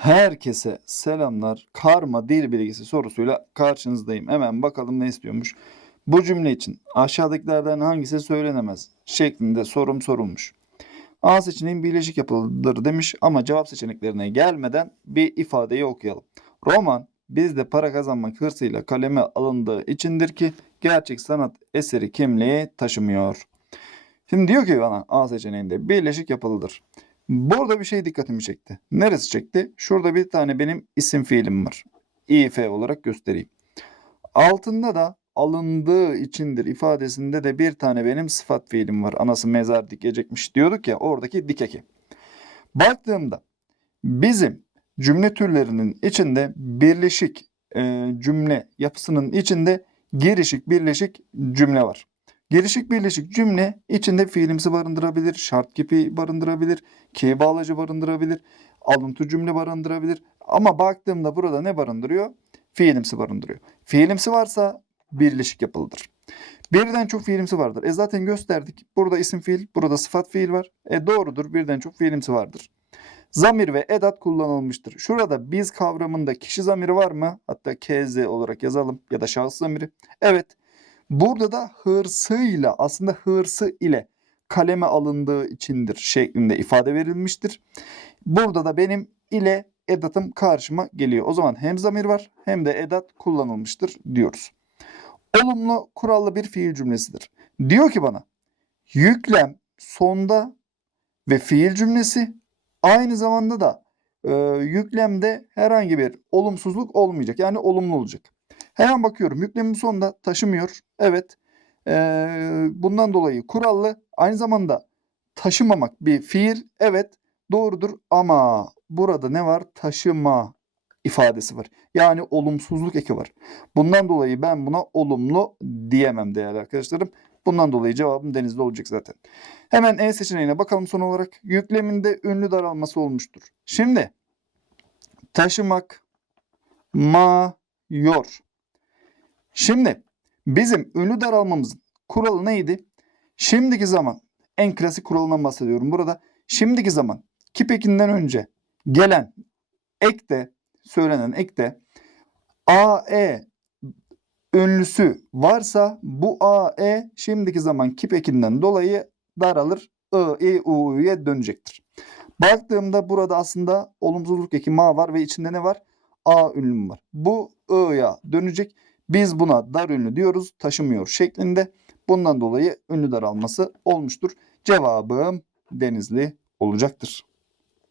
Herkese selamlar. Karma dil bilgisi sorusuyla karşınızdayım. Hemen bakalım ne istiyormuş. Bu cümle için aşağıdakilerden hangisi söylenemez şeklinde sorum sorulmuş. A seçeneğin birleşik yapılıdır demiş ama cevap seçeneklerine gelmeden bir ifadeyi okuyalım. Roman bizde para kazanmak hırsıyla kaleme alındığı içindir ki gerçek sanat eseri kimliği taşımıyor. Şimdi diyor ki bana A seçeneğinde birleşik yapılıdır. Burada bir şey dikkatimi çekti. Neresi çekti? Şurada bir tane benim isim fiilim var. İF olarak göstereyim. Altında da alındığı içindir ifadesinde de bir tane benim sıfat fiilim var. Anası mezar dikecekmiş diyorduk ya oradaki dikeki. Baktığımda bizim cümle türlerinin içinde birleşik e, cümle yapısının içinde girişik birleşik cümle var. Gelişik birleşik cümle içinde fiilimsi barındırabilir, şart kipi barındırabilir, ki bağlacı barındırabilir, alıntı cümle barındırabilir. Ama baktığımda burada ne barındırıyor? Fiilimsi barındırıyor. Fiilimsi varsa birleşik yapılıdır. Birden çok fiilimsi vardır. E zaten gösterdik. Burada isim fiil, burada sıfat fiil var. E doğrudur. Birden çok fiilimsi vardır. Zamir ve edat kullanılmıştır. Şurada biz kavramında kişi zamiri var mı? Hatta KZ olarak yazalım ya da şahıs zamiri. Evet. Burada da hırsıyla aslında hırsı ile kaleme alındığı içindir şeklinde ifade verilmiştir. Burada da benim ile edatım karşıma geliyor. O zaman hem zamir var hem de edat kullanılmıştır diyoruz. Olumlu kurallı bir fiil cümlesidir. Diyor ki bana yüklem sonda ve fiil cümlesi aynı zamanda da e, yüklemde herhangi bir olumsuzluk olmayacak. Yani olumlu olacak. Hemen bakıyorum yüklemin sonunda taşımıyor. Evet. Ee, bundan dolayı kurallı. Aynı zamanda taşımamak bir fiil. Evet doğrudur ama burada ne var? Taşıma ifadesi var. Yani olumsuzluk eki var. Bundan dolayı ben buna olumlu diyemem değerli arkadaşlarım. Bundan dolayı cevabım denizli olacak zaten. Hemen E seçeneğine bakalım son olarak. Yükleminde ünlü daralması olmuştur. Şimdi taşımak ma yor. Şimdi bizim ünlü daralmamızın kuralı neydi? Şimdiki zaman en klasik kuralından bahsediyorum burada. Şimdiki zaman kipekinden önce gelen ekte söylenen ekte AE ünlüsü varsa bu AE şimdiki zaman kipekinden dolayı daralır. I, I, U'ya dönecektir. Baktığımda burada aslında olumsuzluk eki ma var ve içinde ne var? A ünlüm var. Bu I'ya dönecek. Biz buna dar ünlü diyoruz. Taşımıyor şeklinde. Bundan dolayı ünlü daralması olmuştur. Cevabım Denizli olacaktır.